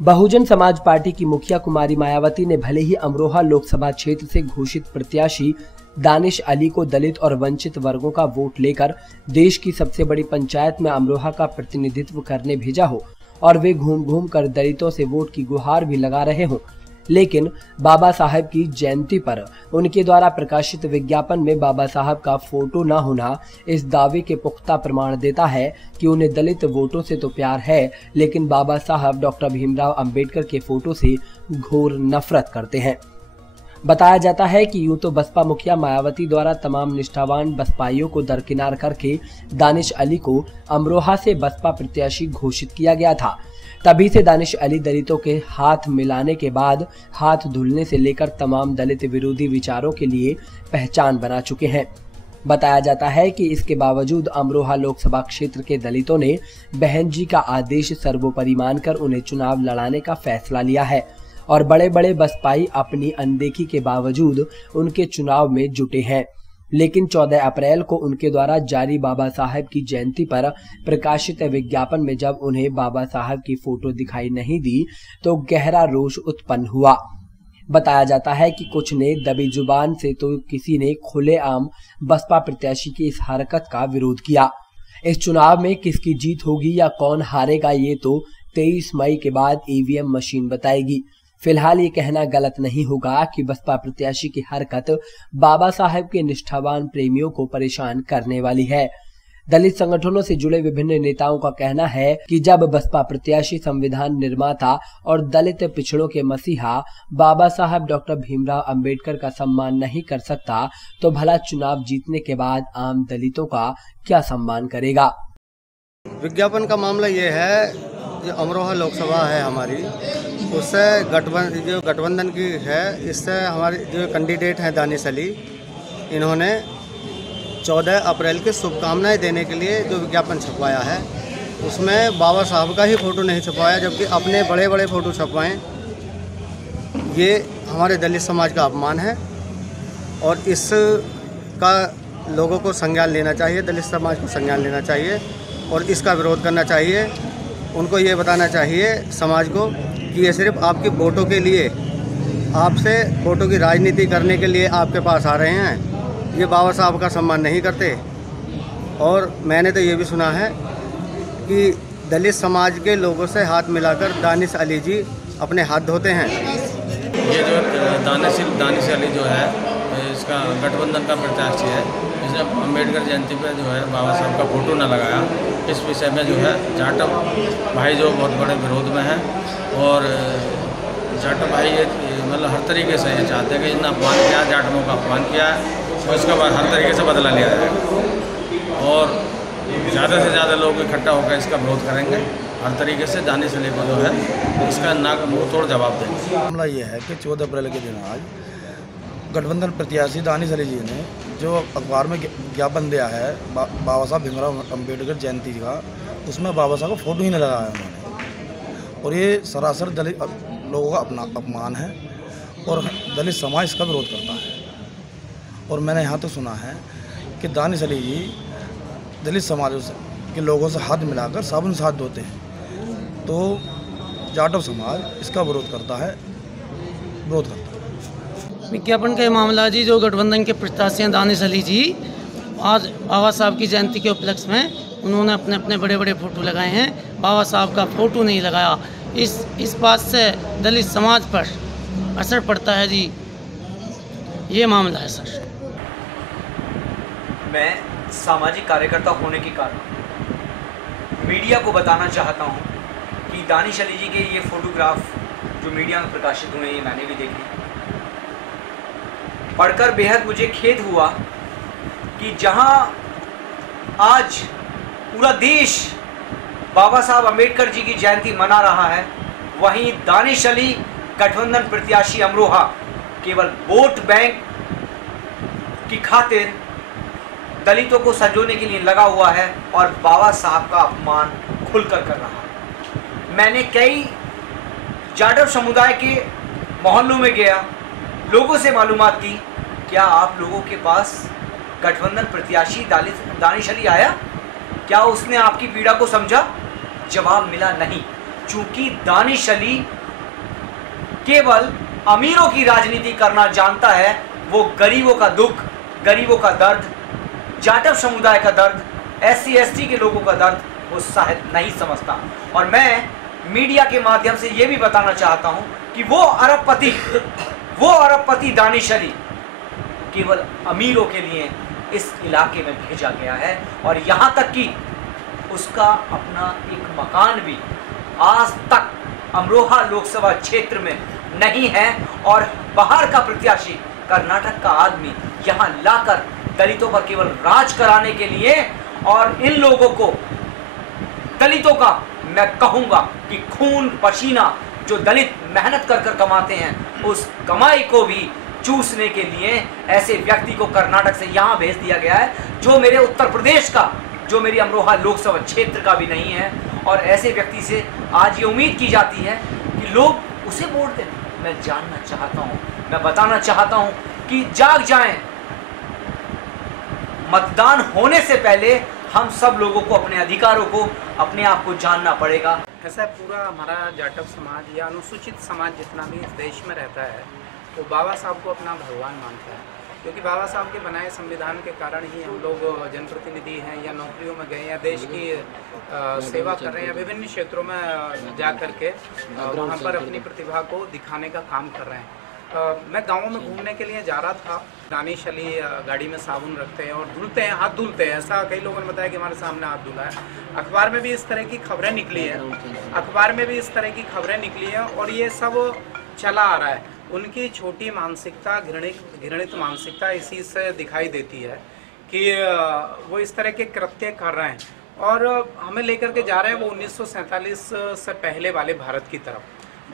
Bahujan Samaj party की मुखिया कुमारी मायावती ने भले ही अमरोहा लोकसभा क्षेत्र से घोषित प्रत्याशी दानिश अली को दलित और वंचित वर्गों का वोट लेकर देश की सबसे बड़ी पंचायत में अमरोहा का प्रतिनिधित्व करने भेजा हो और वे घूम घूम कर दलितों से वोट की गुहार भी लगा रहे हों, लेकिन बाबा साहब की जयंती पर उनके द्वारा प्रकाशित विज्ञापन में बाबा साहब का फोटो न होना इस दावे के पुख्ता प्रमाण देता है कि उन्हें दलित वोटों से तो प्यार है, लेकिन बाबा साहब डॉक्टर भीमराव अंबेडकर के फोटो से घोर नफरत करते हैं। बताया जाता है कि यूं तो बसपा मुखिया मायावती द्वारा तमाम निष्ठावान बसपाइयों को दरकिनार करके दानिश अली को अमरोहा से बसपा प्रत्याशी घोषित किया गया था। तभी से दानिश अली दलितों के हाथ मिलाने के बाद हाथ धुलने से लेकर तमाम दलित विरोधी विचारों के लिए पहचान बना चुके हैं। बताया जाता है कि इसके बावजूद अमरोहा लोकसभा क्षेत्र के दलितों ने बहन जी का आदेश सर्वोपरि मानकर उन्हें चुनाव लड़ाने का फैसला लिया है और बड़े बड़े बसपाई अपनी अनदेखी के बावजूद उनके चुनाव में जुटे हैं। लेकिन 14 अप्रैल को उनके द्वारा जारी बाबा साहब की जयंती पर प्रकाशित विज्ञापन में जब उन्हें बाबा साहब की फोटो दिखाई नहीं दी तो गहरा रोष उत्पन्न हुआ। बताया जाता है कि कुछ ने दबी जुबान से तो किसी ने खुलेआम बसपा प्रत्याशी की इस हरकत का विरोध किया। इस चुनाव में किसकी जीत होगी या कौन हारेगा ये तो 23 मई के बाद ईवीएम मशीन बताएगी। फिलहाल ये कहना गलत नहीं होगा कि बसपा प्रत्याशी की हरकत बाबा साहब के निष्ठावान प्रेमियों को परेशान करने वाली है। दलित संगठनों से जुड़े विभिन्न नेताओं का कहना है कि जब बसपा प्रत्याशी संविधान निर्माता और दलित पिछड़ों के मसीहा बाबा साहब डॉक्टर भीमराव अंबेडकर का सम्मान नहीं कर सकता तो भला चुनाव जीतने के बाद आम दलितों का क्या सम्मान करेगा। विज्ञापन का मामला ये है, जो अमरोहा लोकसभा है हमारी, उससे गठबंधन की है, इससे हमारे जो कैंडिडेट हैं दानिश अली, इन्होंने 14 अप्रैल की शुभकामनाएं देने के लिए जो विज्ञापन छपवाया है उसमें बाबा साहब का ही फ़ोटो नहीं छपवाया, जबकि अपने बड़े बड़े फ़ोटो छपवाएं। ये हमारे दलित समाज का अपमान है और इसका लोगों को संज्ञान लेना चाहिए, दलित समाज को संज्ञान लेना चाहिए और इसका विरोध करना चाहिए। उनको ये बताना चाहिए समाज को कि ये सिर्फ आपकी वोटों के लिए, आपसे वोटों की राजनीति करने के लिए आपके पास आ रहे हैं। ये बाबा साहब का सम्मान नहीं करते। और मैंने तो ये भी सुना है कि दलित समाज के लोगों से हाथ मिलाकर दानिश अली जी अपने हाथ धोते हैं। ये जो दानिश अली जो है, इसका गठबंधन का प्रत्याशी है, इसने अम्बेडकर जयंती पे जो है बाबा साहब का फोटो न लगाया। इस विषय में जो है जाटव भाई जो बहुत बड़े विरोध में हैं और जाटव भाई ये मतलब हर तरीके से ये चाहते हैं कि इतना अपमान किया, जाटवों का अपमान किया है और इसका हर तरीके से बदला लिया जाएगा और ज़्यादा से ज़्यादा लोग इकट्ठा होकर इसका विरोध करेंगे। हर तरीके से दानिश अली को जो है इसका नाक मुँह तोड़ जवाब देंगे। मामला ये है कि 14 अप्रैल के दिन आज गठबंधन प्रत्याशी दानिश अली जी ने जो अखबार में ज्ञापन दिया है बाबा साहब भीमराव अंबेडकर जयंती का, उसमें बाबा साहब का फोटो ही नहीं लगाया उन्होंने और ये सरासर दलित लोगों का अपना अपमान है और दलित समाज इसका विरोध करता है। और मैंने यहाँ तो सुना है कि दानिश अली जी दलित समाज के लोगों से हाथ मिलाकर साबुन से हाथ धोते हैं, तो जाटव समाज इसका विरोध करता है। विज्ञापन का मामला जी, जो गठबंधन के प्रत्याशी हैं दानिश अली जी, आज बाबा साहब की जयंती के उपलक्ष्य में उन्होंने अपने अपने बड़े बड़े फ़ोटो लगाए हैं, बाबा साहब का फ़ोटो नहीं लगाया। इस बात से दलित समाज पर असर पड़ता है जी, ये मामला है सर। मैं सामाजिक कार्यकर्ता होने के कारण मीडिया को बताना चाहता हूँ कि दानिश अली जी के ये फ़ोटोग्राफ जो मीडिया में प्रकाशित हुए ये मैंने भी देखे, पढ़कर बेहद मुझे खेद हुआ कि जहां आज पूरा देश बाबा साहब अम्बेडकर जी की जयंती मना रहा है, वहीं दानिश अली गठबंधन प्रत्याशी अमरोहा केवल वोट बैंक की खातिर दलितों को संजोने के लिए लगा हुआ है और बाबा साहब का अपमान खुलकर कर रहा है। मैंने कई जाटव समुदाय के मोहल्लों में गया, लोगों से मालूमात की, क्या आप लोगों के पास गठबंधन प्रत्याशी दानिश अली आया? क्या उसने आपकी पीड़ा को समझा? जवाब मिला नहीं। चूंकि दानिश अली केवल अमीरों की राजनीति करना जानता है, वो गरीबों का दुख, गरीबों का दर्द, जाटव समुदाय का दर्द, SC ST के लोगों का दर्द वो शायद नहीं समझता। और मैं मीडिया के माध्यम से ये भी बताना चाहता हूं कि वो अरबपति दानिश अली केवल अमीरों के लिए इस इलाके में भेजा गया है, और यहाँ तक कि उसका अपना एक मकान भी आज तक अमरोहा लोकसभा क्षेत्र में नहीं है। और बाहर का प्रत्याशी, कर्नाटक का आदमी यहाँ लाकर दलितों पर केवल राज कराने के लिए, और इन लोगों को, दलितों का मैं कहूँगा कि खून पसीना जो दलित मेहनत कर कर कमाते हैं, उस कमाई को भी चूसने के लिए ऐसे व्यक्ति को कर्नाटक से यहाँ भेज दिया गया है, जो मेरे उत्तर प्रदेश का, जो मेरी अमरोहा लोकसभा क्षेत्र का भी नहीं है। और ऐसे व्यक्ति से आज ये उम्मीद की जाती है कि लोग उसे वोट दें। मैं जानना चाहता हूँ, मैं बताना चाहता हूँ कि जाग जाएं। मतदान होने से पहले हम सब लोगों को अपने अधिकारों को, अपने आप को जानना पड़ेगा। ऐसा पूरा हमारा जाटव समाज या अनुसूचित समाज जितना भी इस देश में रहता है, वो बाबा साहब को अपना भगवान मानता है, क्योंकि बाबा साहब के बनाए संविधान के कारण ही हम लोग जनप्रतिनिधि हैं या नौकरियों में गए या देश की सेवा कर रहे हैं, विभिन्न क्षेत्रों में जा कर के वहाँ पर अपनी प्रतिभा को दिखाने का काम कर रहे हैं। मैं गाँव में घूमने के लिए जा रहा था, दानिश अली गाड़ी में साबुन रखते हैं और धुलते हैं, हाथ धुलते हैं, ऐसा कई लोगों ने बताया कि हमारे सामने हाथ धुला है। अखबार में भी इस तरह की खबरें निकली है, और ये सब चला आ रहा है। उनकी छोटी मानसिकता, घृणित मानसिकता इसी से दिखाई देती है कि वो इस तरह के कृत्य कर रहे हैं और हमें लेकर के जा रहे हैं वो 1947 से पहले वाले भारत की तरफ,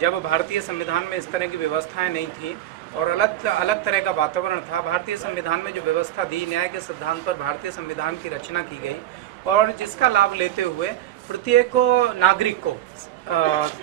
जब भारतीय संविधान में इस तरह की व्यवस्थाएं नहीं थी और अलग तरह का वातावरण था। भारतीय संविधान में जो व्यवस्था दी, न्याय के सिद्धांत पर भारतीय संविधान की रचना की गई और जिसका लाभ लेते हुए प्रत्येक नागरिक को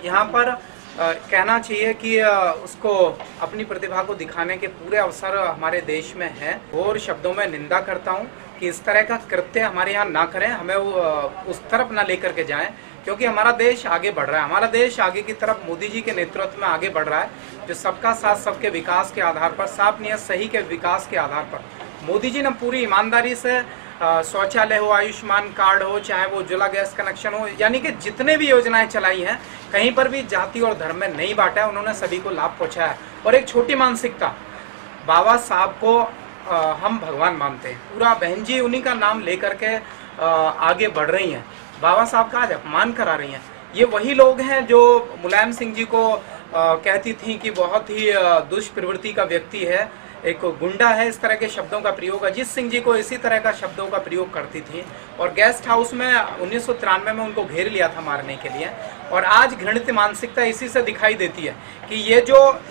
यहाँ पर कहना चाहिए कि उसको अपनी प्रतिभा को दिखाने के पूरे अवसर हमारे देश में है। और शब्दों में निंदा करता हूँ कि इस तरह का कृत्य हमारे यहाँ ना करें, हमें उस तरफ ना लेकर के जाएं, क्योंकि हमारा देश आगे बढ़ रहा है। हमारा देश आगे की तरफ मोदी जी के नेतृत्व में आगे बढ़ रहा है, जो सबका साथ सबके विकास के आधार पर, साफ नियत सही के विकास के आधार पर मोदी जी ने पूरी ईमानदारी से शौचालय हो, आयुष्मान कार्ड हो, चाहे वो उज्ज्वला गैस कनेक्शन हो, यानी कि जितने भी योजनाएं चलाई हैं, कहीं पर भी जाति और धर्म में नहीं बांटा है, उन्होंने सभी को लाभ पहुंचाया है। और एक छोटी मानसिकता, बाबा साहब को हम भगवान मानते हैं, पूरा बहन जी उन्हीं का नाम लेकर के आगे बढ़ रही हैं, बाबा साहब का आज अपमान करा रही हैं। ये वही लोग हैं जो मुलायम सिंह जी को कहती थी कि बहुत ही दुष्प्रवृत्ति का व्यक्ति है, एक गुंडा है, इस तरह के शब्दों का प्रयोग। अजीत सिंह जी को इसी तरह का शब्दों का प्रयोग करती थी और गेस्ट हाउस में 1993 में उनको घेर लिया था मारने के लिए। और आज घृणित मानसिकता इसी से दिखाई देती है कि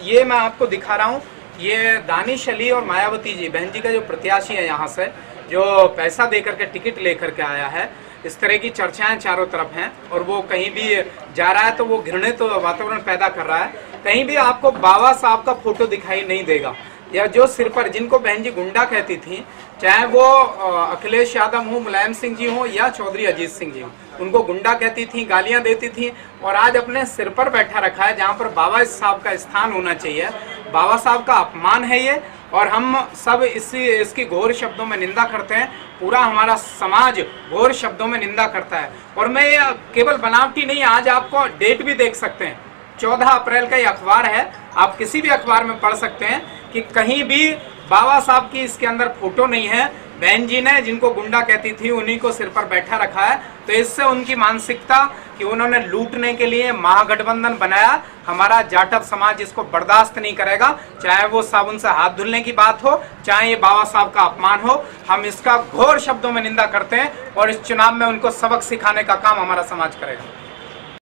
ये मैं आपको दिखा रहा हूँ, ये दानिश अली और मायावती जी, बहन जी का जो प्रत्याशी है यहाँ से, जो पैसा दे करके टिकट लेकर के आया है, इस तरह की चर्चाएं चारों तरफ हैं और वो कहीं भी जा रहा है तो वो घृणित वातावरण पैदा कर रहा है। कहीं भी आपको बाबा साहब का फोटो दिखाई नहीं देगा, या जो सिर पर, जिनको बहन जी गुंडा कहती थी, चाहे वो अखिलेश यादव हो, मुलायम सिंह जी हो या चौधरी अजीत सिंह जी हो, उनको गुंडा कहती थी, गालियां देती थी और आज अपने सिर पर बैठा रखा है जहां पर बाबा साहब का स्थान होना चाहिए। बाबा साहब का अपमान है ये और हम सब इसकी घोर शब्दों में निंदा करते हैं। पूरा हमारा समाज घोर शब्दों में निंदा करता है। और मैं केवल बनावटी नहीं, आज आपको डेट भी देख सकते हैं, 14 अप्रैल का ये अखबार है, आप किसी भी अखबार में पढ़ सकते हैं कि कहीं भी बाबा साहब की इसके अंदर फोटो नहीं है। बहन जी ने जिनको गुंडा कहती थी उन्हीं को सिर पर बैठा रखा है। तो इससे उनकी मानसिकता कि उन्होंने लूटने के लिए महागठबंधन बनाया, हमारा जाटव समाज इसको बर्दाश्त नहीं करेगा। चाहे वो साबुन से हाथ धुलने की बात हो, चाहे ये बाबा साहब का अपमान हो, हम इसका घोर शब्दों में निंदा करते हैं और इस चुनाव में उनको सबक सिखाने का काम हमारा समाज करेगा।